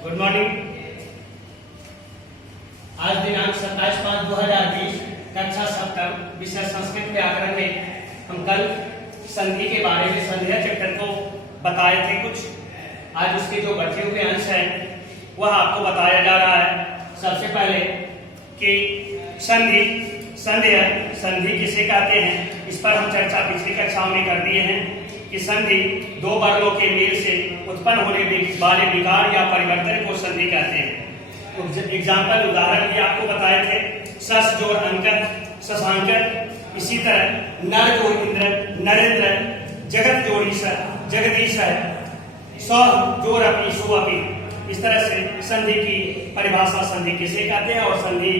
Good morning. आज दिनांक 27/5/2020 कक्षा सप्तम विषय संस्कृत व्याकरण में हम कल संधि के बारे में संध्या चैप्टर को बताए थे कुछ। आज उसके जो बचे हुए अंश हैं वह आपको बताया जा रहा है। सबसे पहले कि संधि संधि किसे कहते हैं, इस पर हम चर्चा पिछली कक्षाओं में कर दिए हैं कि संधि दो वर्गों के मेल से उत्पन्न होने वाले विकार या परिवर्तन को संधि कहते हैं। तो एग्जाम्पल उदाहरण भी आपको बताए थे, सस जोड़ अंकर शशांकर, इसी तरह नर जोड़ इंद्र नरेंद्र, जगत जोड़ ईश्वर जगदीश्वर, सौ जोड़ अपी सुअपी। इस तरह से संधि की परिभाषा संधि किसे कहते हैं और संधि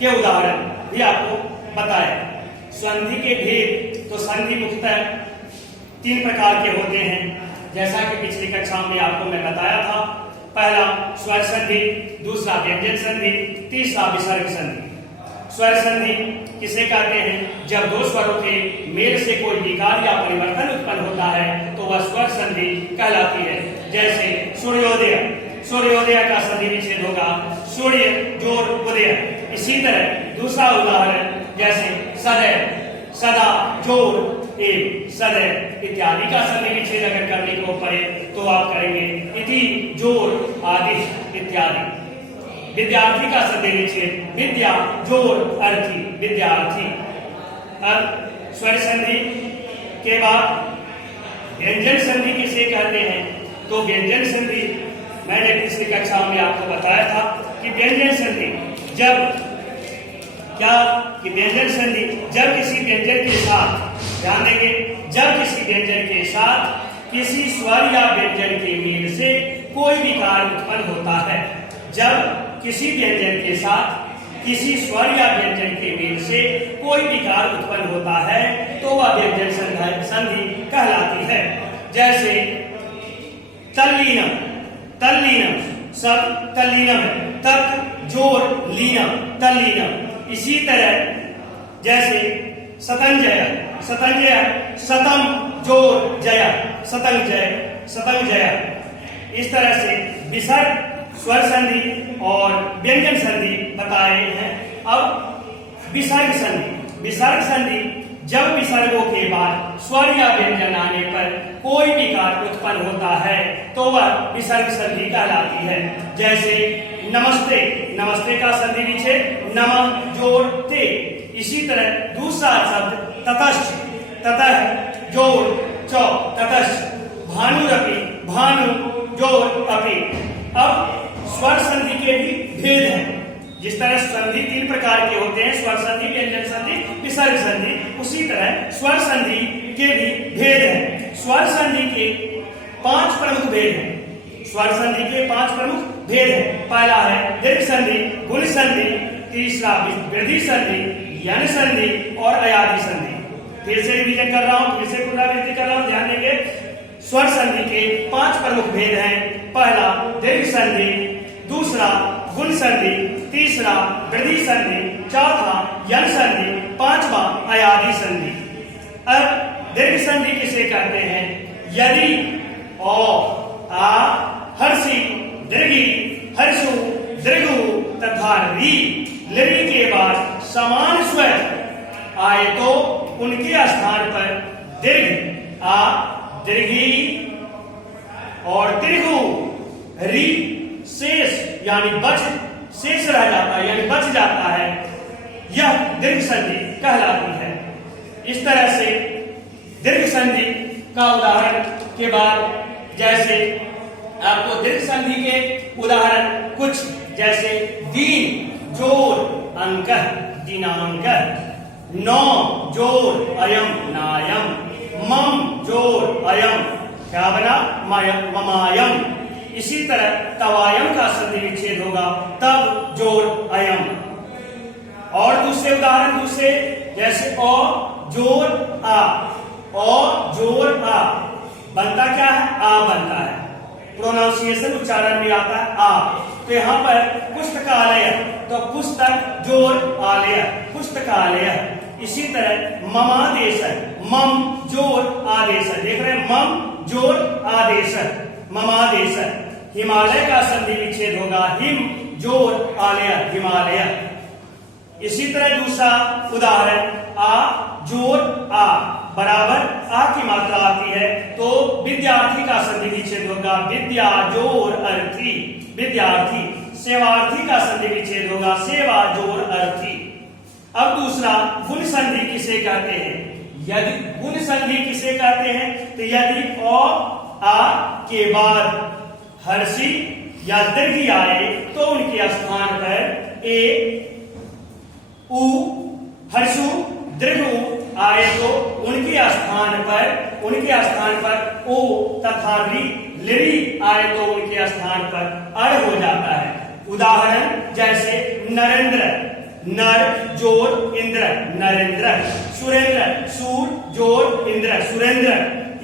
के उदाहरण भी आपको बताए। संधि के भेद, तो संधि मुख्यतः 3 प्रकार के होते हैं, जैसा कि पिछली कक्षाओं में आपको मैं बताया था। पहला स्वर संधि, दूसरा व्यंजन संधि, तीसरा विसर्ग संधि। स्वर संधि किसे कहते हैं, जब दो स्वरों के मेल से कोई विकार या परिवर्तन उत्पन्न होता है तो वह स्वर संधि कहलाती है। जैसे सूर्योदय, सूर्योदय का संधि विच्छेद होगा सूर्य जोड़ उदय। इसी तरह दूसरा उदाहरण जैसे सदैव, सदा जोड़ एक सदैव इत्यादि का संधि विच्छेद अगर करने को पड़े तो आप करेंगे इति जोड़ आदि इत्यादि। विद्यार्थी का संधि विच्छेद विद्या जोड़ अर्थी विद्यार्थी। अब स्वर संधि के बाद व्यंजन संधि किसे कहते हैं, तो व्यंजन संधि मैंने पिछली कक्षाओं में आपको बताया था कि व्यंजन संधि जब क्या कि व्यंजन संधि जब किसी व्यंजन के साथ, ध्यान देंगे, जब किसी व्यंजन के साथ किसी स्वर या व्यंजन के मेल से कोई विकार उत्पन्न होता है। जब किसी व्यंजन के साथ किसी स्वर या व्यंजन के मेल से कोई विकार उत्पन्न होता है तो वह व्यंजन संधि कहलाती है। जैसे तल्लीनम, तल्लीनम सब तल्लीनम है, तक जोड़ लीनम तल्लीनम। इसी तरह जैसे सतंजय, सतंजय सतम जोड़ जय सतंजय सतंजय। इस तरह से विसर्ग स्वर संधि और व्यंजन संधि बताए हैं। अब विसर्ग संधि, विसर्ग संधि जब विसर्गों के बाद स्वर या व्यंजन आने पर कोई विकार उत्पन्न होता है तो वह विसर्ग संधि कहलाती है। जैसे नमस्ते, नमस्ते का संधि विच्छेद नमः जोड़ ते। इसी तरह दूसरा शब्द ततश्च, ततः जोड़ चौ ततश्च। भानुरपि, भानु जोड़ अपि। अब स्वर संधि के भी भेद हैं। जिस तरह संधि 3 प्रकार के होते हैं, स्वर संधि व्यंजन संधि विसर्ग संधि, उसी तरह स्वर संधि के भी भेद हैं। स्वर संधि के 5 प्रमुख भेद हैं। स्वर संधि के 5 प्रमुख भेद हैं। पहला है दीर्घ संधि, गुण संधि, तीसरा वृद्धि संधि, यन संधि और अयादि संधि। फिर से रिवीजन कर रहा हूं, फिर से पुनरावृत्ति कर रहा हूं, ध्यान देंगे। स्वर संधि के 5 प्रमुख भेद हैं। पहला दीर्घ संधि, दूसरा गुण संधि, तीसरा वृद्धि संधि, चौथा यन संधि, पांचवा अयादि संधि। अब दीर्घ संधि किसे कहते हैं, यदि औ आ हर्षी दीर्घी हर्षु दीर्घु तथा री लरी के बाद समान स्वर आए तो उनके स्थान पर दीर्घ आ दीर्घी और दीर्घु री शेष यानी बच शेष रह जाता है, यानी बच जाता है, यह दीर्घ संधि कहलाती है। इस तरह से दीर्घ संधि का उदाहरण के बाद जैसे आपको दीर्घ संधि के उदाहरण कुछ, जैसे दीन जोड़ अंक दिनांक, नौ जोड़ अयम नायम, मम जोड़ अयम क्या बना ममायम। इसी तरह तवायम का संधि विच्छेद होगा तब जोड़ अयम। और दूसरे उदाहरण दूसरे, जैसे अ जोड़ आ, अ जोड़ आ बनता क्या है, आ बनता है। प्रोनाउंसिएशन उच्चारण में आता है आ। तो यहाँ पर पुस्तकालय, तो पुस्तक जोड़ आलय पुस्तकालय। इसी तरह ममादेश, मम जोड़ आदेश, देख रहे हैं, मम जोड़ आदेश ममादेश। हिमालय का संधि विच्छेद होगा हिम जोर आलय, हिमालय। इसी तरह दूसरा उदाहरण आ जोर आ बराबर आ की मात्रा आती है तो विद्यार्थी का संधि विच्छेद होगा विद्या जोर अर्थी, विद्यार्थी। सेवार्थी का संधि विच्छेद होगा सेवा जोर अर्थी। अब दूसरा गुण संधि किसे कहते हैं? यदि गुण संधि किसे कहते हैं तो यदि अ आ के बाद हर्षी या दीर्घ आए तो उनके स्थान पर ए उ हर्षु दीर्घ आए तो उनके स्थान पर ओ तथा लिरी आए तो उनके स्थान पर अड़ हो जाता है। उदाहरण जैसे नरेंद्र, नर जोर इंद्र, नरेंद्र। सुरेंद्र, सूर जोर इंद्र, सुरेंद्र।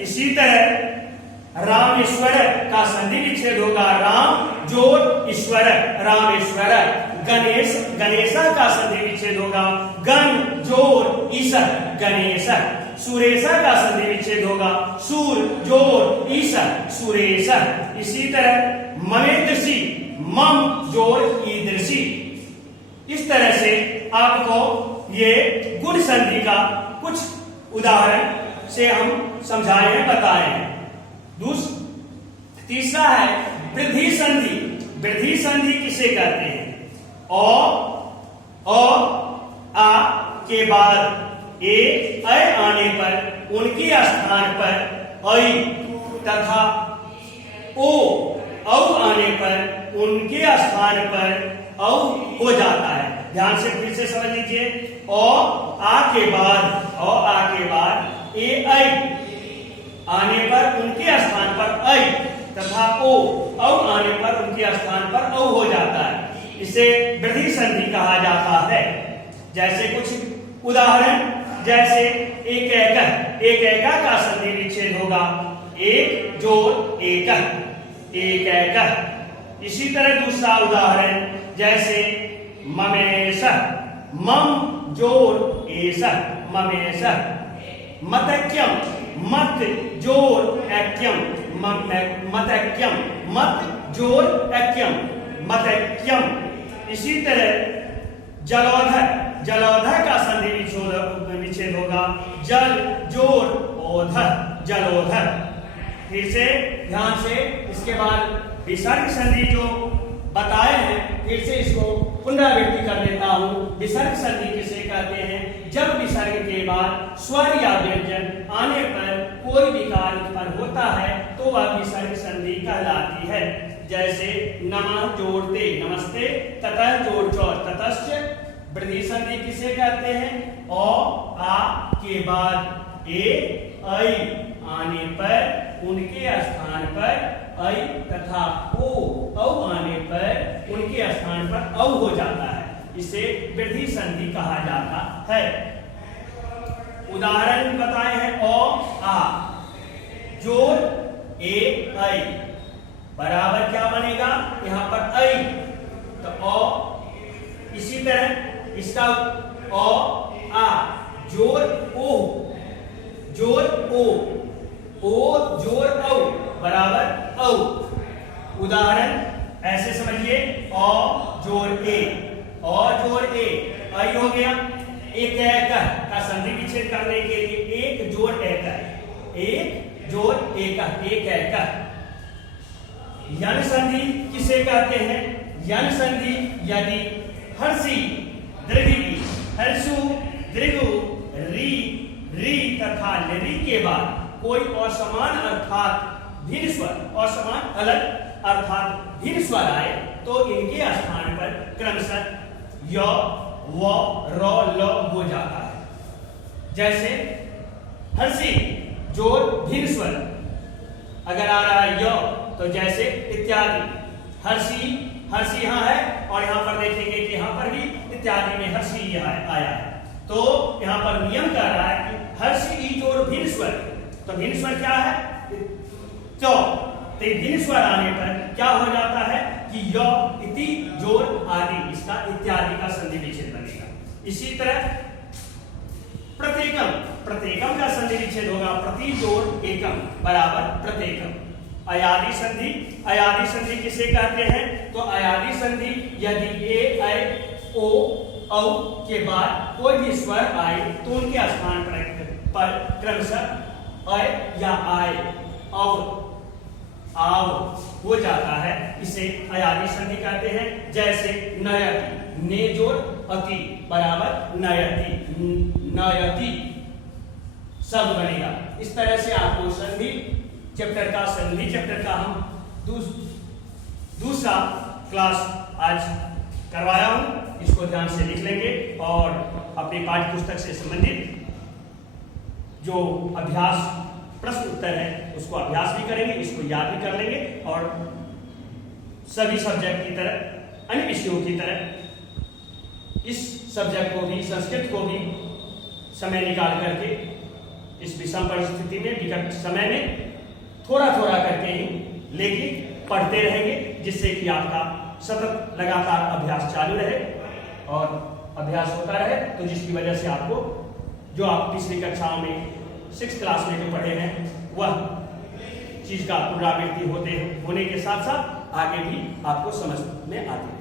इसी तरह रामेश्वर का संधि विच्छेद होगा राम जोर ईश्वर, रामेश्वर। गणेश, गणेशा का संधि विच्छेद होगा गण जोर ईश्वर, गणेश। सुरेशा का संधि विच्छेद होगा सूर जोर ईश्वर, सुरेश। इसी तरह ममेदृषि, मम जोर ईदृषि। इस तरह से आपको ये गुण संधि का कुछ उदाहरण से हम समझाए हैं, बताए हैं। तीसरा है वृद्धि संधि। वृद्धि संधि किसे कहते हैं? अ आ के बाद ए ऐ आने पर उनके स्थान पर ऐ तथा ओ औ आने पर उनके स्थान पर औ हो जाता है। ध्यान से फिर से समझ लीजिए। आ के बाद ए ऐ आने पर उनके स्थान पर ऐ तथा ओ औ आने पर उनके स्थान पर औ हो जाता है। इसे वृद्धि संधि कहा जाता है। जैसे कुछ उदाहरण, जैसे एक एका का संधि विच्छेद होगा एक जोर एक, एक एका। इसी तरह दूसरा उदाहरण जैसे ममेश, मम जोर एस, ममेश। मतक्यम, मत जोर एक्यम, मतक्यम, मत जोर एक्यम, मतक्यम। इसी तरह जलोधर, जलोधर का संधि विच्छेद होगा जल जोर ओधर, जलोधर। फिर से ध्यान से इसके बाद विसर्ग संधि जो बताए हैं फिर से इसको पुनरावृत्ति कर लेता हूं। विसर्ग संधि किसे कहते हैं? जब विसर्ग के बाद स्वर या व्यंजन आने पर कोई विकार उत्पन्न होता है तो वह विसर्ग संधि कहलाती है। जैसे नमः जोड़ते नमस्ते, ततः जोड़ चौर ततश्च। वृद्धि संधि किसे कहते हैं? अ आ के बाद ए ऐ आने पर उनके स्थान पर ऐ तथा ओ औ आने पर उनके स्थान पर औ हो जाता है। इसे वृद्धि संधि कहा जाता है। उदाहरण बताए हैं अ आ जोड़ ए ऐ बराबर क्या बनेगा? यहाँ पर ऐ तो अ। इसी तरह इसका अ आ जोड़ ओ, जोड़ ओ जोड़ औ बराबर औ। उदाहरण ऐसे समझिए अ जोड़ ए, अ जोड़ ए ऐ हो गया। एक का संधि विच्छेद करने के लिए एक जोड़ एक, एक जोड़ एक, एक। यन संधि किसे कहते हैं? यन संधि यदि हर्षी दीर्घ हर्षु दीर्घ री तथा लिरी के बाद कोई असमान अर्थात भिन्न स्वर, असमान अलग अर्थात भिन्न स्वर आए तो इनके स्थान पर क्रमशः य व र ल हो जाता है। जैसे हर्षी जोड़ भिन्न स्वर अगर आ रहा है य तो जैसे इत्यादि। हर्षी, हर्षी यहाँ है और यहाँ पर देखेंगे कि यहाँ पर भी इत्यादि में हर्षी आया है। तो यहाँ पर नियम कह रहा है कि हर्षी जोड़ भिन्न स्वर, तो भिन्न स्वर क्या है? तो भिन्न स्वर आने पर क्या हो जाता है कि य इति जोड़ आदि, इसका इत्यादि का संधि विच्छेद बनेगा। इसी तरह प्रत्येकम, प्रत्येकम का संधि विच्छेद होगा प्रति जोड़ एकम बराबर प्रत्येकम। अयादी संधि। अयादी संधि किसे कहते हैं? तो अयादी संधि यदि ए ऐ ओ औ के बाद कोई भी स्वर आए तो उनके स्थान पर क्रमशः अ या आय औ आव हो जाता है, इसे अयादी संधि कहते हैं। जैसे नयति, ने जोड़ अति बराबर नयति, नयति शब्द बनेगा। इस तरह से आपको संधि चैप्टर का हम दूसरा क्लास आज करवाया हूं, इसको ध्यान से लिख लेंगे और अपनी पाठ्य पुस्तक से संबंधित जो अभ्यास प्रश्न उत्तर है उसको अभ्यास भी करेंगे, इसको याद भी कर लेंगे और सभी सब्जेक्ट की तरह, अन्य विषयों की तरह इस सब्जेक्ट को भी, संस्कृत को भी समय निकाल करके इस विषम परिस्थिति में, विकट समय में थोड़ा थोड़ा करके ही लेकिन पढ़ते रहेंगे, जिससे कि आपका सतत लगातार अभ्यास चालू रहे और अभ्यास होता रहे, तो जिसकी वजह से आपको जो आप पिछली कक्षाओं में 6th क्लास में जो पढ़े हैं वह चीज का पुनरावृत्ति होने के साथ साथ आगे भी आपको समझ में आती है।